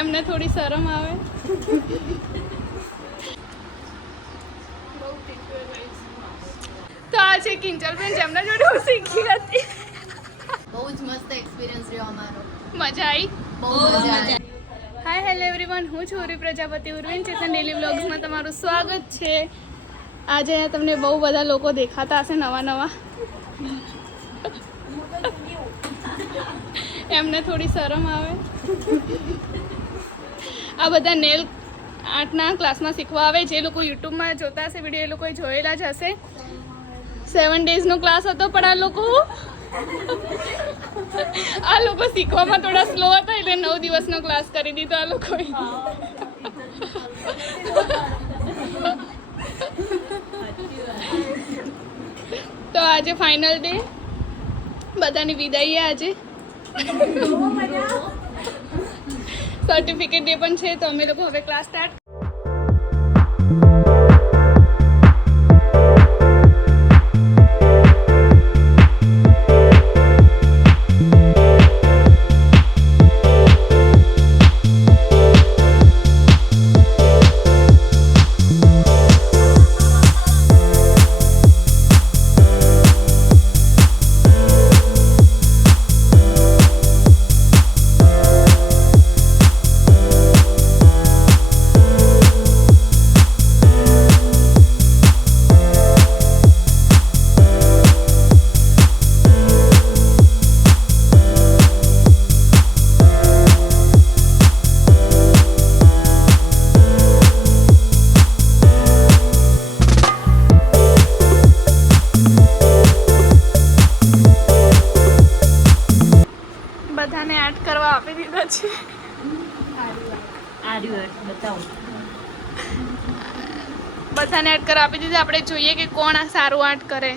એમને થોડી શરમ આવે. તો આ છે કિંજલબેન જેમના જોડે હું શીખી હતી. બહુ જ મસ્ત એક્સપિરિયન્સ રહ્યો અમારો. મજા આવી. બહુ મજા આવી. હાય હેલો એવરીવન, હું છું ઉર્વી પ્રજાપતિ. ઉર્વિન ચેતન ડેલી વ્લોગ્સમાં તમારું સ્વાગત છે. આજે અહીંયા તમને બહુ બધા લોકો દેખાતા હશે નવા. એમને થોડી શરમ આવે. આ બધા નેલ આર્ટના ક્લાસમાં શીખવા આવે. જે લોકો યુટ્યુબમાં જોતા હશે વિડીયો, એ લોકોએ જોયેલા જ હશે. 7 ડેઝનો ક્લાસ હતો, પણ આ લોકો શીખવામાં થોડા સ્લો હતા, એટલે 9 દિવસનો ક્લાસ કરી દીધો આ લોકોએ. તો આજે ફાઇનલ ડે, બધાની વિદાઈ આજે. સર્ટિફિકેટ ડે પણ છે. તો અમે લોકો હવે ક્લાસ સ્ટાર્ટ. બધાને આર્ટ કરવા આપી દીધા છે. બધાને આર્ટ કરવા આપી દીધા. આપણે જોઈએ કે કોણ સારું આર્ટ કરે.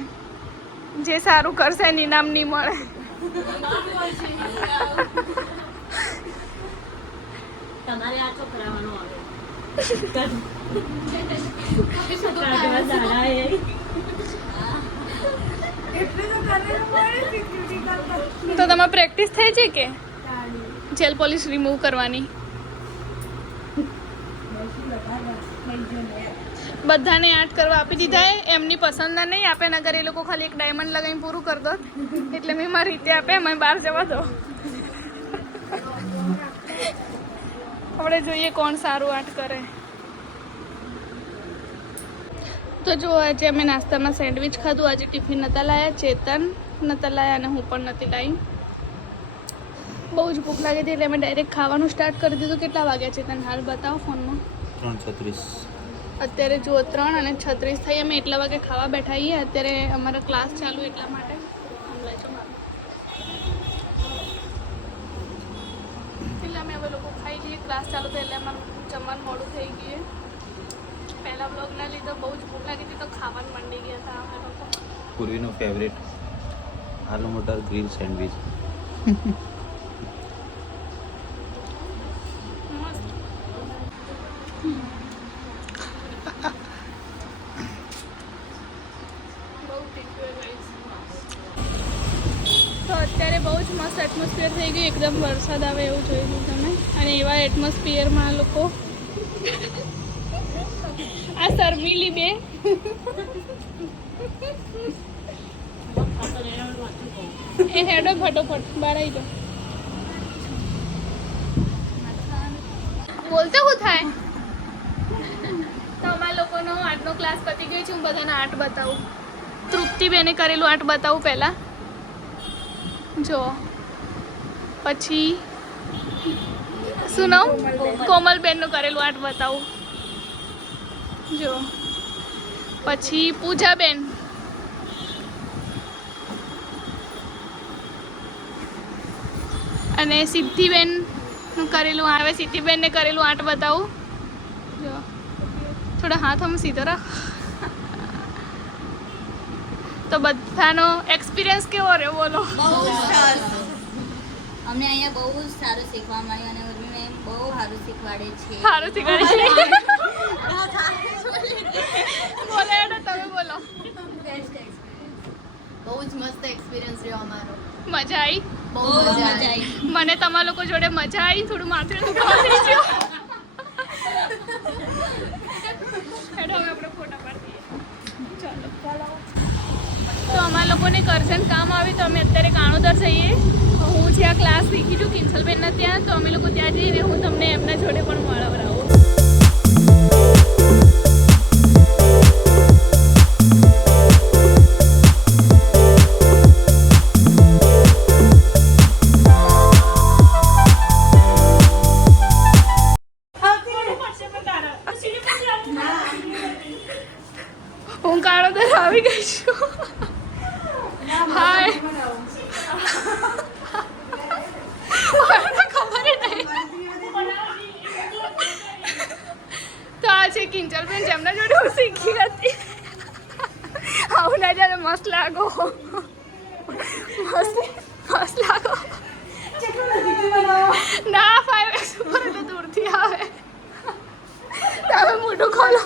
જે સારું કરશે એને ઇનામ નહીં મળે. તમારે આ છોકરાવાનો આવે. તો તમારે પ્રેક્ટિસ થઈ છે કે જેલ પોલીસ રિમૂવ કરવાની? બધાને આર્ટ કરવા આપી દીધા. એમની પસંદના નહીં આપે, નગર એ લોકો ખાલી એક ડાયમંડ લગાવીને પૂરું કરી દો. એટલે મેં મારી રીતે આપે, અમે બહાર જવા દો. આપણે જોઈએ કોણ સારું આર્ટ કરે. તો જો આજે અમે નાસ્તામાં સેન્ડવિચ ખાધું. આજે ટિફિન નહોતા લાયા, ચેતન નહોતા લાયા અને હું પણ નથી લાવી. બહુ જ ભૂખ લાગી હતી એટલે અમે ડાયરેક્ટ ખાવાનું સ્ટાર્ટ કરી દીધું. કેટલા વાગ્યા છે તને હાલ બતાવો ફોનમાં? 3:36. અત્યારે જુઓ 3:36 થઈ. અમે એટલા વાગે ખાવા બેઠા છીએ. અત્યારે અમારો ક્લાસ ચાલુ એટલા માટે. એટલે અમે હવે લોકો ખાઈ લઈએ. ક્લાસ ચાલુ થાય એટલે અમારું જમવાનું મોડું થઈ ગયું. પહેલા બ્લોગના લીધે બહુ જ ભૂખ લાગી હતી તો ખાવાનું માંડી ગયા હતા અમે લોકો. પૂર્વીનો ફેવરેટ આલુ મટર ગ્રીલ સેન્ડવિચ. તો અત્યારે બહુ જ મસ્ત એટમોસ્ફિયર થઈ ગયું. એકદમ વરસાદ આવે એવું જોયું તમે. અને એવા એટમોસ્ફિયરમાં લોકો આ શર્મિલી બે એ હેડો ફટોફટ બહાર આવી જાઓ. બોલતો શું થાય? તો અમારા લોકોનો આર્ટનો ક્લાસ પતી ગયો છે. હું બધાને આર્ટ બતાવું. તૃપ્તિબેને કરેલું આર્ટ બતાવું પહેલાં. જો પછી શું નામ? કોમલબેનનું કરેલું આર્ટ બતાવું. જો પછી પૂજાબેન, અને સિદ્ધિબેનનું કરેલું આવે. સિદ્ધિબેનને કરેલું આર્ટ બતાવું. જો થોડા હાથ આમ સીધો રાખ. તો બધાનો એક્સપિરિયન્સ કેવો રહ્યો બોલો? બહુ સરસ. અમને અહીંયા બહુ સારું શીખવા મળ્યું અને ઉર્વી મેમ બહુ સારું શીખવાડે છે. સારું શીખવાડે છે. બોલો એડો તમે બોલો. બહુ જ મસ્ત એક્સપિરિયન્સ રહ્યો અમારો. મજા આવી. બહુ મજા આવી. મને તમારા લોકો જોડે મજા આવી. થોડું માથું દુખાવા થઈ ગયું. પછી આ ક્લાસ શીખી છું કિંજલબેનના ત્યાં, તો અમે લોકો ત્યાં જઈને હું તમને એમના જોડે પણ મળવડાવું. હું કાળોદર આવી ગઈ છું. હાય ખબર નહીં. તો આ છે કિંજલબેન, જેમના જોડે હું શીખી હતી. આવું ના જ્યારે મસ્ત લાગો, મસ્ત લાગો. ના 5x ઉપર એટલે દૂરથી આવે. તમે મોઢું ખોલો,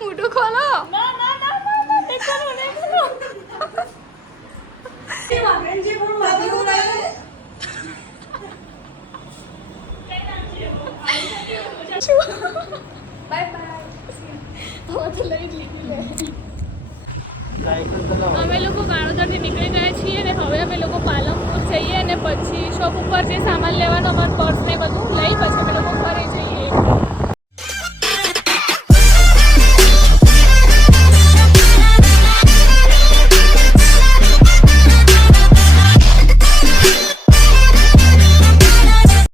મોઢું ખોલો. અમે લોકો કાળોદરથી નીકળી ગયા છીએ અને હવે અમે લોકો પાલનપુર જઈએ અને પછી શોપ ઉપર જે સામાન લેવાનો અમારું પર્સ ને બધું લઈ પછી અમે લોકો ફરી